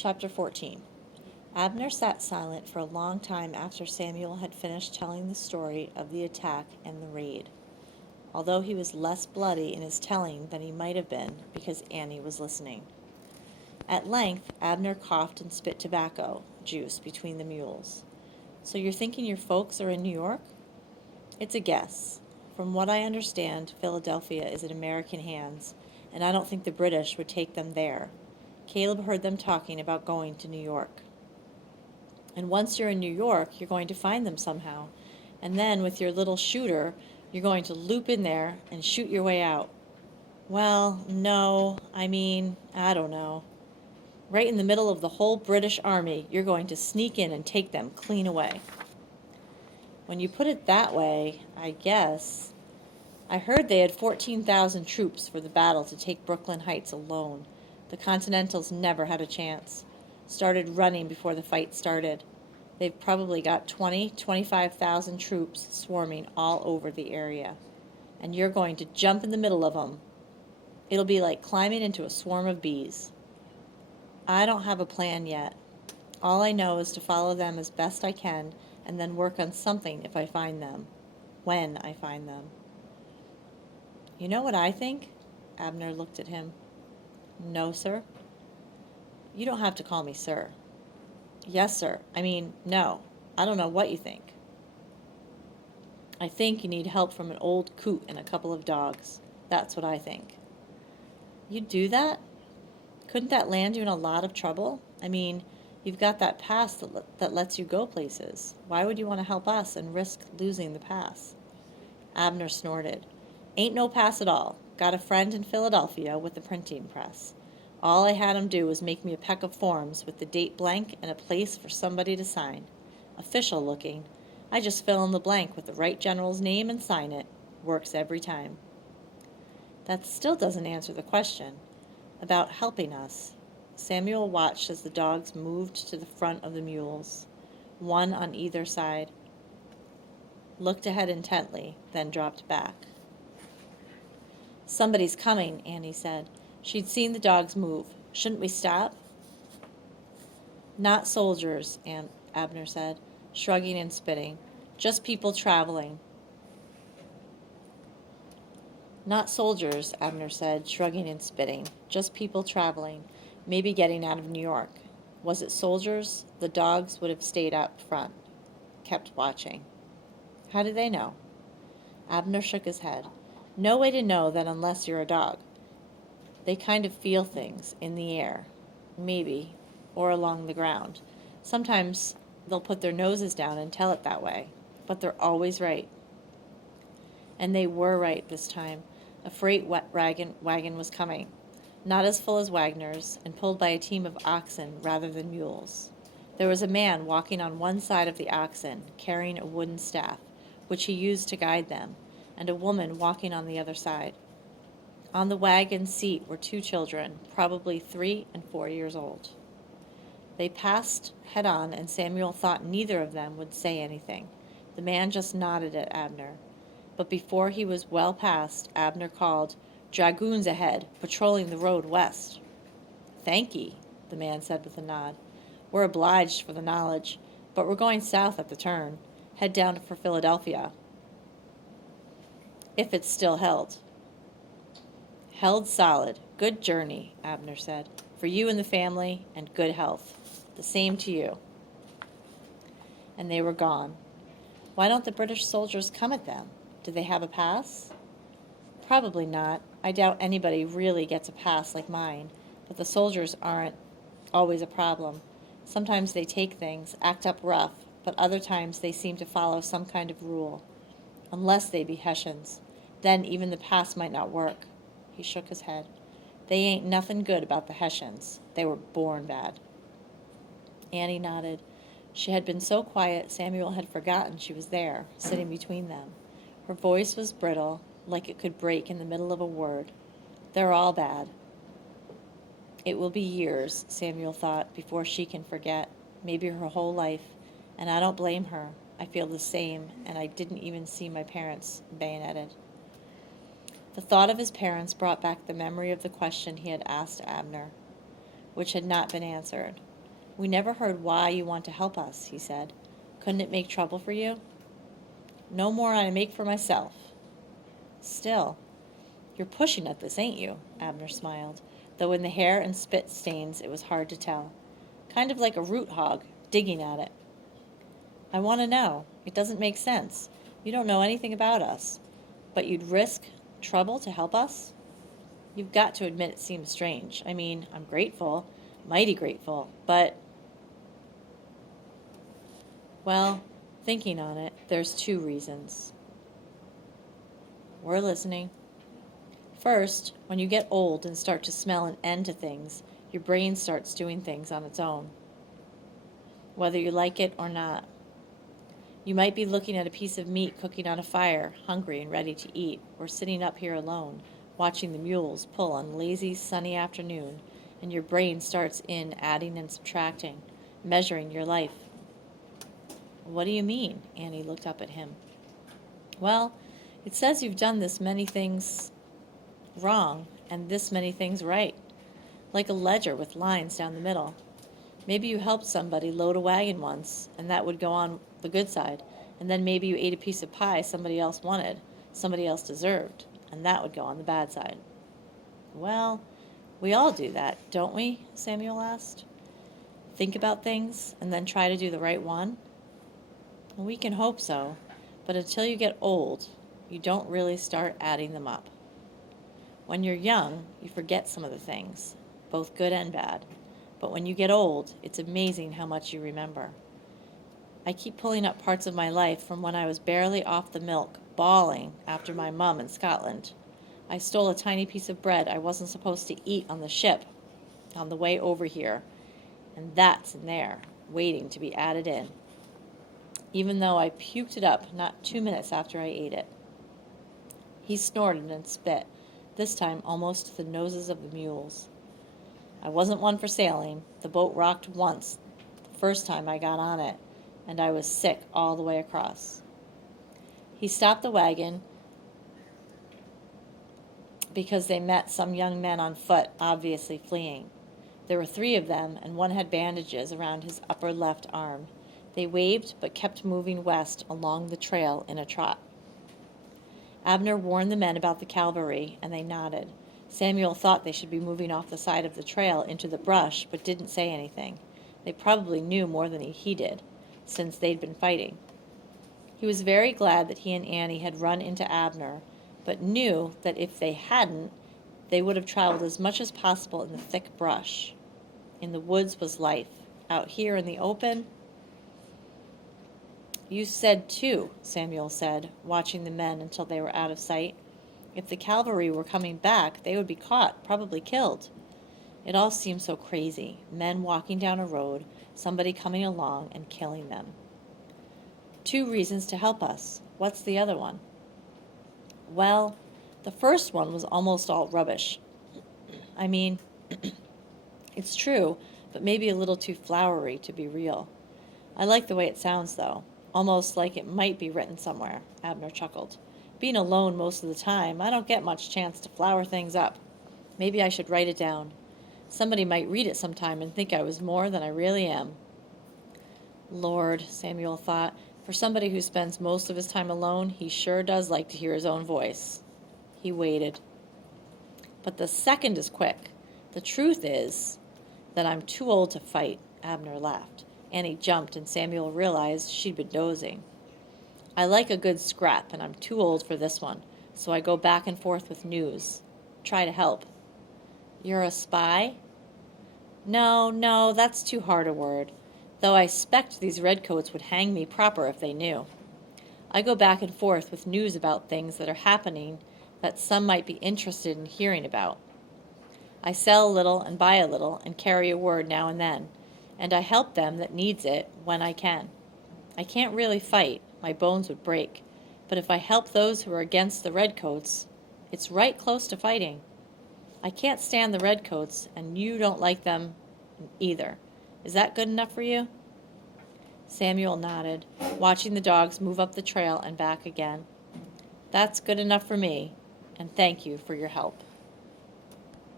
Chapter 14. Abner sat silent for a long time after Samuel had finished telling the story of the attack and the raid, although he was less bloody in his telling than he might have been because Annie was listening. At length, Abner coughed and spit tobacco juice between the mules. "So you're thinking your folks are in New York?" "It's a guess. From what I understand, Philadelphia is in American hands, and I don't think the British would take them there. Caleb heard them talking about going to New York." "And once you're in New York, you're going to find them somehow. And then with your little shooter, you're going to loop in there and shoot your way out." "Well, no, I don't know. Right in the middle of the whole British army, you're going to sneak in and take them clean away." "When you put it that way, I guess. I heard they had 14,000 troops for the battle to take Brooklyn Heights alone. The Continentals never had a chance. Started running before the fight started. They've probably got 25,000 troops swarming all over the area. And you're going to jump in the middle of them. It'll be like climbing into a swarm of bees." "I don't have a plan yet. All I know is to follow them as best I can and then work on something if I find them. When I find them." "You know what I think?" Abner looked at him. "No, sir." "You don't have to call me sir." "Yes, sir. No. I don't know what you think." "I think you need help from an old coot and a couple of dogs. That's what I think." "You'd do that? Couldn't that land you in a lot of trouble? You've got that pass that lets you go places. Why would you want to help us and risk losing the pass?" Abner snorted. "Ain't no pass at all. Got a friend in Philadelphia with a printing press. All I had him do was make me a peck of forms with the date blank and a place for somebody to sign. Official looking. I just fill in the blank with the right general's name and sign it. Works every time." "That still doesn't answer the question about helping us." Samuel watched as the dogs moved to the front of the mules, one on either side, looked ahead intently, then dropped back. "Somebody's coming," Annie said. She'd seen the dogs move. "Shouldn't we stop?" "Not soldiers," Abner said, shrugging and spitting. "Just people traveling." "Not soldiers," Abner said, shrugging and spitting. "Just people traveling, maybe getting out of New York. Was it soldiers, the dogs would have stayed up front, kept watching." "How do they know?" Abner shook his head. "No way to know that unless you're a dog. They kind of feel things in the air, maybe, or along the ground. Sometimes they'll put their noses down and tell it that way, but they're always right." And they were right this time. A freight wagon was coming, not as full as Wagner's, and pulled by a team of oxen rather than mules. There was a man walking on one side of the oxen, carrying a wooden staff, which he used to guide them, and a woman walking on the other side. On the wagon seat were two children, probably 3 and 4 years old. They passed head-on, and Samuel thought neither of them would say anything. The man just nodded at Abner. But before he was well past, Abner called, "Dragoons ahead, patrolling the road west." "Thankee," the man said with a nod. "We're obliged for the knowledge, but we're going south at the turn. Head down for Philadelphia." "If it's still held." "Held solid. Good journey," Abner said. "For you and the family, and good health. The same to you." And they were gone. Why don't the British soldiers come at them? Do they have a pass? Probably not. I doubt anybody really gets a pass like mine, but the soldiers aren't always a problem. Sometimes they take things, act up rough, but other times they seem to follow some kind of rule. Unless they be Hessians. Then even the pass might not work. He shook his head. "They ain't nothing good about the Hessians. They were born bad." Annie nodded. She had been so quiet Samuel had forgotten she was there, sitting between them. Her voice was brittle, like it could break in the middle of a word. "They're all bad." It will be years, Samuel thought, before she can forget, maybe her whole life, and I don't blame her. I feel the same, and I didn't even see my parents bayoneted. The thought of his parents brought back the memory of the question he had asked Abner, which had not been answered. We never heard why you want to help us, he said. Couldn't it make trouble for you? No more than I make for myself. Still, you're pushing at this, ain't you? Abner smiled, though in the hair and spit stains it was hard to tell. Kind of like a root hog, digging at it. I want to know. It doesn't make sense. You don't know anything about us. But you'd risk trouble to help us? You've got to admit it seems strange. I mean, I'm grateful, mighty grateful, but... Well, thinking on it, there's 2 reasons. We're listening. First, when you get old and start to smell an end to things, your brain starts doing things on its own, whether you like it or not. You might be looking at a piece of meat cooking on a fire, hungry and ready to eat, or sitting up here alone, watching the mules pull on a lazy, sunny afternoon, and your brain starts in adding and subtracting, measuring your life. What do you mean? Annie looked up at him. Well, it says you've done this many things wrong and this many things right, like a ledger with lines down the middle. Maybe you helped somebody load a wagon once, and that would go on the good side, and then maybe you ate a piece of pie somebody else wanted, somebody else deserved, and that would go on the bad side. Well, we all do that, don't we? Samuel asked. Think about things and then try to do the right one? Well, we can hope so, but until you get old, you don't really start adding them up. When you're young, you forget some of the things, both good and bad. But when you get old, it's amazing how much you remember. I keep pulling up parts of my life from when I was barely off the milk, bawling after my mum in Scotland. I stole a tiny piece of bread I wasn't supposed to eat on the ship on the way over here, and that's in there, waiting to be added in, even though I puked it up not 2 minutes after I ate it. He snorted and spit, this time almost to the noses of the mules. I wasn't one for sailing. The boat rocked once, the first time I got on it, and I was sick all the way across. He stopped the wagon because they met some young men on foot, obviously fleeing. There were 3 of them, and one had bandages around his upper left arm. They waved but kept moving west along the trail in a trot. Abner warned the men about the cavalry, and they nodded. Samuel thought they should be moving off the side of the trail into the brush, but didn't say anything. They probably knew more than he did, since they'd been fighting. He was very glad that he and Annie had run into Abner, but knew that if they hadn't, they would have traveled as much as possible in the thick brush. In the woods was life. Out here in the open... You said 2, Samuel said, watching the men until they were out of sight. If the cavalry were coming back, they would be caught, probably killed. It all seemed so crazy. Men walking down a road, somebody coming along and killing them. 2 reasons to help us. What's the other one? Well, the first one was almost all rubbish. I mean, it's true, but maybe a little too flowery to be real. I like the way it sounds, though. Almost like it might be written somewhere, Abner chuckled. Being alone most of the time, I don't get much chance to flower things up. Maybe I should write it down. Somebody might read it sometime and think I was more than I really am. Lord, Samuel thought, for somebody who spends most of his time alone, he sure does like to hear his own voice. He waited. But the second is quick. The truth is that I'm too old to fight, Abner laughed. Annie jumped, and Samuel realized she'd been dozing. I like a good scrap, and I'm too old for this one, so I go back and forth with news. Try to help. You're a spy? No, that's too hard a word, though I expect these redcoats would hang me proper if they knew. I go back and forth with news about things that are happening that some might be interested in hearing about. I sell a little and buy a little and carry a word now and then, and I help them that needs it when I can. I can't really fight, my bones would break, but if I help those who are against the redcoats, it's right close to fighting. I can't stand the redcoats, and you don't like them either. Is that good enough for you? Samuel nodded, watching the dogs move up the trail and back again. That's good enough for me, and thank you for your help.